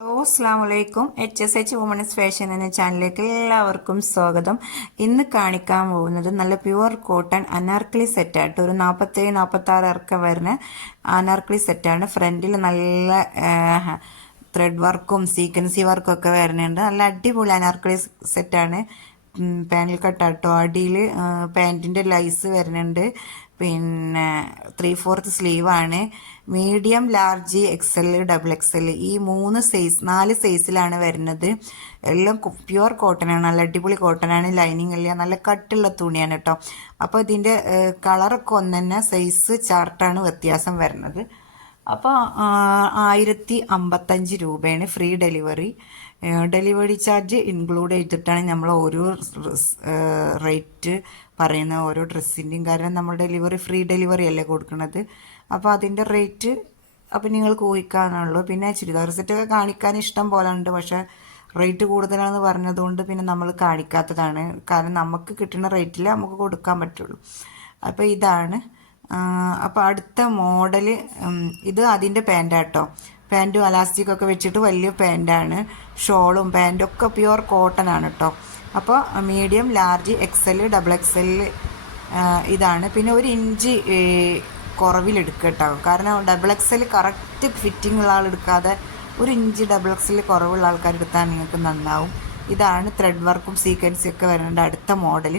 Hello അസ്സാം വലൈക്കും H S H women's fashion എന്ന ചാനലിലേക്ക് എല്ലാവർക്കും സ്വാഗതം. ഇന്ന് കാണിക്കാൻ പോകുന്നത് നല്ല പ്യുവർ കോട്ടൺ അനാർക്കലി സെറ്റായിട്ട് ഒരു നാൽപ്പത്തേഴ് നാൽപ്പത്തി ആറ് ഇറക്കം വരുന്ന അനാർക്കലി സെറ്റാണ് ഫ്രണ്ടിൽ നല്ല ത്രെഡ് വർക്കും സീക്വൻസി വർക്കും ഒക്കെ വരുന്നുണ്ട്. നല്ല അടിപൊളി അനാർക്കലി സെറ്റാണ് പാനൽ കട്ടാട്ടോ അടിയിൽ പാന്റിന്റെ ലൈസ് വരുന്നുണ്ട്. പിന്നെ three fourth സ്ലീവാണ് medium large XL double XL ഈ മൂന്ന് സൈസ് നാല് സൈസിലാണ് വരുന്നത്. എല്ലാം പ്യുവർ കോട്ടൺ ആണ്. നല്ല അടിപൊളി കോട്ടൺ ആണ്. ലൈനിങ് അല്ല നല്ല കട്ടുള്ള തുണിയാണ് കേട്ടോ. അപ്പോൾ ഇതിന്റെ കളറൊക്കെ ഒന്ന് തന്നെ സൈസ് ചാർട്ടാണ് വ്യത്യാസം വരുന്നത്. അപ്പോൾ ആയിരത്തി അമ്പത്തഞ്ച് രൂപയാണ് free delivery delivery charge include ചെയ്തിട്ടാണ് നമ്മൾ ഓരോ റേറ്റ് പറയുന്ന ഓരോ ഡ്രസ്സിന്റെയും കാരണം നമ്മൾ ഡെലിവറി ഫ്രീ ഡെലിവറി അല്ലേ കൊടുക്കുന്നത്. അപ്പോൾ അതിന്റെ റേറ്റ് അപ്പോൾ നിങ്ങൾ ഊഹിക്കാനുള്ളൂ പിന്നെ ചുരിദാർ സെറ്റൊക്കെ കാണിക്കാൻ ഇഷ്ടം പോലെ ഉണ്ട്. പക്ഷേ റേറ്റ് കൂടുതലാണെന്ന് പറഞ്ഞതുകൊണ്ട് പിന്നെ നമ്മൾ കാണിക്കാത്തതാണ്. കാരണം നമുക്ക് കിട്ടുന്ന റേറ്റിൽ നമുക്ക് കൊടുക്കാൻ പറ്റുള്ളൂ. അപ്പോൾ ഇതാണ്. അപ്പോൾ അടുത്ത മോഡൽ ഇത് അതിന്റെ പാന്റാട്ടോ. പാന്റും അലാസ്റ്റിക് ഒക്കെ വെച്ചിട്ട് വലിയ പാന്റാണ് ഷോളും പാന്റും ഒക്കെ പ്യുവർ കോട്ടൺ ആണ് കേട്ടോ അപ്പോൾ medium large XL double XL ഇതാണ്. പിന്നെ ഒരു ഇഞ്ച് കുറവിലെടുക്കുക കേട്ടോ കാരണം ഡബിൾ എക്സൽ കറക്റ്റ് ഫിറ്റിംഗ് ഉള്ള ആൾ എടുക്കാതെ ഒരു ഇഞ്ച് ഡബിൾ എക്സൽ കുറവുള്ള ആൾക്കാർ എടുത്താൽ നിങ്ങൾക്ക് നന്നാവും. ഇതാണ് ത്രെഡ് വർക്കും സീക്വൻസും ഒക്കെ വരേണ്ട അടുത്ത മോഡൽ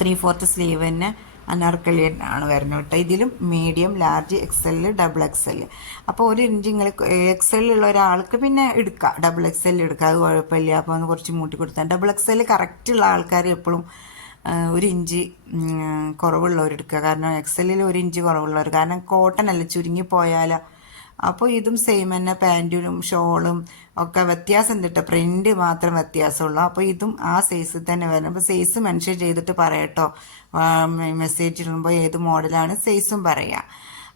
ത്രീ ഫോർത്ത് സ്ലീവ് തന്നെ. അനാർക്കലി ആണ് വരുന്നത് കേട്ടോ. ഇതിലും medium large XL double XL അപ്പോൾ ഒരു ഇഞ്ച് എക്സലിലുള്ള ഒരാൾക്ക് പിന്നെ എടുക്കുക ഡബിൾ എക്സൽ എടുക്കുക അത് കുഴപ്പമില്ല. അപ്പോൾ ഒന്ന് കുറച്ച് മൂട്ടി കൊടുത്താൽ ഡബിൾ എക്സൽ കറക്റ്റുള്ള ആൾക്കാർ എപ്പോഴും ഒരു ഇഞ്ച് കുറവുള്ളവരെടുക്കുക കാരണം എക്സലിൽ ഒരു ഇഞ്ച് കുറവുള്ളവർ. കാരണം കോട്ടൺ അല്ല ചുരുങ്ങി പോയാലോ അപ്പോൾ ഇതും സെയിം തന്നെ പാന്റിനും ഷോളും ഒക്കെ വ്യത്യാസം കിട്ടും പ്രിന്റ് മാത്രം വ്യത്യാസമുള്ളൂ. അപ്പോൾ ഇതും ആ സൈസിൽ തന്നെ വരണം. അപ്പോൾ സൈസ് മെൻഷൻ ചെയ്തിട്ട് പറയട്ടോ. മെസ്സേജ് ഇടുമ്പോൾ ഏത് മോഡലാണ് സൈസും പറയാം.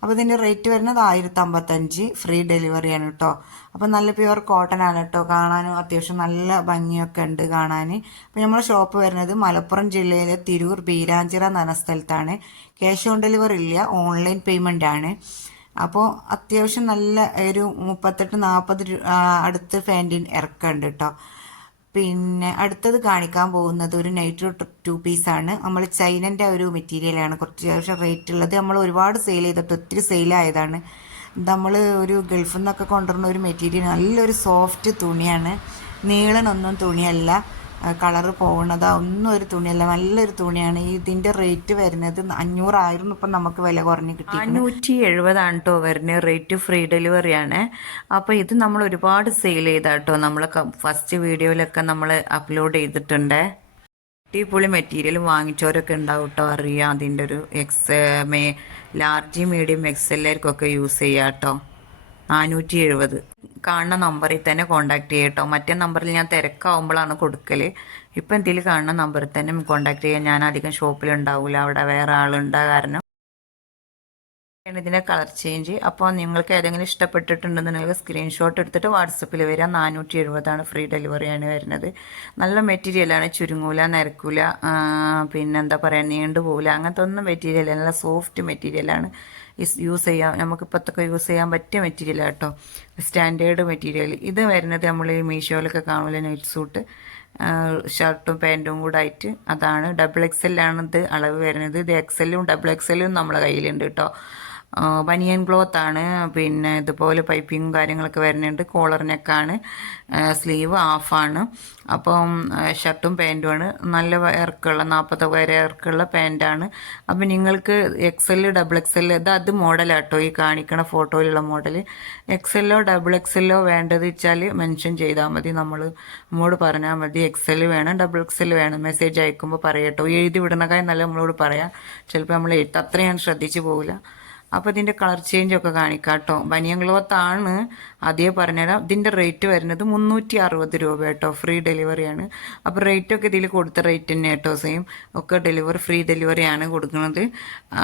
അപ്പോൾ ഇതിന്റെ റേറ്റ് വരുന്നത് ആയിരത്തി അമ്പത്തഞ്ച് ഫ്രീ ഡെലിവറിയാണ് കേട്ടോ അപ്പോൾ നല്ല പ്യുവർ കോട്ടൺ ആണ് കേട്ടോ കാണാനും അത്യാവശ്യം നല്ല ഭംഗിയൊക്കെ ഉണ്ട് കാണാൻ. അപ്പോൾ നമ്മുടെ ഷോപ്പ് വരുന്നത് മലപ്പുറം ജില്ലയിലെ തിരൂർ ബീരാഞ്ചിറ എന്ന സ്ഥലത്താണ്. ക്യാഷ് ഓൺ ഡെലിവറി ഇല്ല ഓൺലൈൻ പേയ്മെന്റ് ആണ്. അപ്പോൾ അത്യാവശ്യം നല്ല ഒരു മുപ്പത്തെട്ട് നാൽപ്പത് അടുത്ത് ഫാന്റിൻ ഇറക്കുന്നുണ്ട് കേട്ടോ പിന്നെ അടുത്തത് കാണിക്കാൻ പോകുന്നത് ഒരു നൈറ്റ് ടു പീസാണ് നമ്മൾ ചൈനന്റെ ഒരു മെറ്റീരിയലാണ് കുറച്ച് അത്യാവശ്യം റേറ്റ് ഉള്ളത്. നമ്മൾ ഒരുപാട് സെയിൽ ചെയ്തിട്ട് ഒത്തിരി സെയിലായതാണ് നമ്മൾ ഒരു ഗൾഫിൽ നിന്നൊക്കെ കൊണ്ടുവരുന്ന ഒരു മെറ്റീരിയൽ നല്ലൊരു സോഫ്റ്റ് തുണിയാണ്. നീളനൊന്നും തുണിയല്ല. കളർ പോകുന്നത് ഒന്നും ഒരു തുണിയല്ല നല്ലൊരു തുണിയാണ്. ഇതിന്റെ റേറ്റ് വരുന്നത് അഞ്ഞൂറായിരുന്നു ഇപ്പം നമുക്ക് വില കുറഞ്ഞ് കിട്ടി അഞ്ഞൂറ്റി എഴുപതാണ് കേട്ടോ വരുന്നത്. റേറ്റ് ഫ്രീ ഡെലിവറി ആണ്. അപ്പോൾ ഇത് നമ്മൾ ഒരുപാട് സെയിൽ ചെയ്താട്ടോ. നമ്മൾ ഫസ്റ്റ് വീഡിയോയിലൊക്കെ നമ്മൾ അപ്ലോഡ് ചെയ്തിട്ടുണ്ട്. അടിപൊളി മെറ്റീരിയൽ വാങ്ങിച്ചവരൊക്കെ ഉണ്ടാവും കേട്ടോ അറിയാം അതിന്റെ ഒരു എക്സ് മേ ലാർജ് മീഡിയം എക്സ് എല്ലാവർക്കൊക്കെ യൂസ് ചെയ്യാം കേട്ടോ നാനൂറ്റി എഴുപത് കാണുന്ന നമ്പറിൽ തന്നെ കോണ്ടാക്ട് ചെയ്യട്ടോ മറ്റേ നമ്പറിൽ ഞാൻ തിരക്കാവുമ്പോഴാണ് കൊടുക്കൽ ഇപ്പം എന്തെങ്കിലും കാണുന്ന നമ്പറിൽ തന്നെ കോണ്ടാക്ട് ചെയ്യാൻ ഞാൻ അധികം ഷോപ്പിലുണ്ടാവില്ല അവിടെ വേറെ ആളുണ്ടാ കാരണം ഇതിന്റെ കളർ ചേഞ്ച്. അപ്പോൾ നിങ്ങൾക്ക് ഏതെങ്കിലും ഇഷ്ടപ്പെട്ടിട്ടുണ്ടെന്നുണ്ടെങ്കിൽ സ്ക്രീൻഷോട്ട് എടുത്തിട്ട് വാട്സപ്പിൽ വരിക നാനൂറ്റി എഴുപതാണ് ഫ്രീ ഡെലിവറിയാണ് വരുന്നത്. നല്ല മെറ്റീരിയലാണ് ചുരുങ്ങൂല നിരക്കൂല പിന്നെന്താ പറയുക നീണ്ടു പോകില്ല അങ്ങനത്തെ ഒന്നും മെറ്റീരിയൽ നല്ല സോഫ്റ്റ് മെറ്റീരിയലാണ് യൂസ് ചെയ്യാം. നമുക്ക് ഇപ്പോഴത്തൊക്കെ യൂസ് ചെയ്യാൻ പറ്റിയ മെറ്റീരിയൽ കേട്ടോ സ്റ്റാൻഡേർഡ് മെറ്റീരിയൽ ഇത് വരുന്നത് നമ്മൾ ഈ മീഷോയിലൊക്കെ കാണൂല നൈറ്റ് സൂട്ട് ഷർട്ടും പാന്റും കൂടെ ആയിട്ട് അതാണ്. ഡബിൾ എക്സ് ഇത് അളവ് വരുന്നത്. ഇത് എക്സെല്ലും ഡബിൾ എക്സെല്ലും നമ്മളെ കയ്യിലുണ്ട് കേട്ടോ ബനിയൻ ക്ലോത്ത് ആണ്. പിന്നെ ഇതുപോലെ പൈപ്പിങ്ങും കാര്യങ്ങളൊക്കെ വരുന്നുണ്ട്. കോളർ നെക്കാണ്. സ്ലീവ് ഹാഫാണ് അപ്പം ഷർട്ടും പാന്റുമാണ് നല്ല ഇറക്കുള്ള നാൽപ്പത് വരെ ഇറക്കുള്ള പാന്റാണ് അപ്പം നിങ്ങൾക്ക് എക്സൽ ഡബിൾ എക്സ് എക്സൽ ഇത് അത് മോഡലാട്ടോ ഈ കാണിക്കണ ഫോട്ടോയിലുള്ള മോഡൽ എക്സെല്ലോ ഡബിൾ എക്സെല്ലോ വേണ്ടത് വെച്ചാൽ മെൻഷൻ ചെയ്താൽ മതി. നമ്മൾ നമ്മോട് പറഞ്ഞാൽ മതി. എക്സൽ വേണം ഡബിൾ എക്സൽ വേണം. മെസ്സേജ് അയക്കുമ്പോൾ പറയട്ടോ. എഴുതി വിടണക്കായി നല്ല നമ്മളോട് പറയാം. ചിലപ്പോൾ നമ്മൾ എഴുത്ത് അത്രയും ശ്രദ്ധിച്ചു പോകില്ല അപ്പോൾ ഇതിന്റെ കളർ ചേഞ്ച് ഒക്കെ കാണിക്കാം കേട്ടോ ബനിയൻ ക്ലോത്ത് ആണ്. അതേ പറഞ്ഞുതരാം. ഇതിന്റെ റേറ്റ് വരുന്നത് മുന്നൂറ്റി അറുപത് രൂപ കേട്ടോ ഫ്രീ ഡെലിവറിയാണ് അപ്പോൾ റേറ്റ് ഒക്കെ ഇതിൽ കൊടുത്ത റേറ്റ് തന്നെ കേട്ടോ സെയിം ഒക്കെ ഡെലിവറി ഫ്രീ ഡെലിവറിയാണ് കൊടുക്കുന്നത്.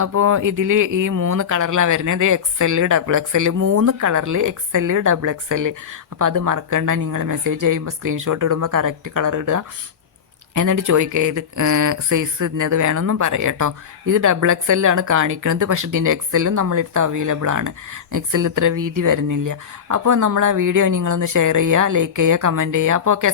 അപ്പോൾ ഇതിൽ ഈ മൂന്ന് കളറിലാണ് വരുന്നത്. X L double X L മൂന്ന് കളറിൽ X L double X L അപ്പോൾ അത് മറക്കണ്ട. നിങ്ങൾ മെസ്സേജ് ചെയ്യുമ്പോൾ സ്ക്രീൻഷോട്ട് ഇടുമ്പോൾ കറക്റ്റ് കളർ ഇടുക. എന്നിട്ട് ചോദിക്കുക ഇത് സൈസ് ഇന്നത് വേണമെന്നും പറയാം കേട്ടോ. ഇത് ഡബിൾ എക്സെല്ലാണ് കാണിക്കുന്നത് പക്ഷെ ഇതിന്റെ എക്സെല്ലും നമ്മളെടുത്ത് അവൈലബിൾ ആണ്. എക്സെൽ ഇത്ര വീതി വരുന്നില്ല. അപ്പോൾ നമ്മൾ ആ വീഡിയോ നിങ്ങളൊന്ന് ഷെയർ ചെയ്യുക ലൈക്ക് ചെയ്യുക കമന്റ് ചെയ്യുക. അപ്പോൾ ഓക്കെ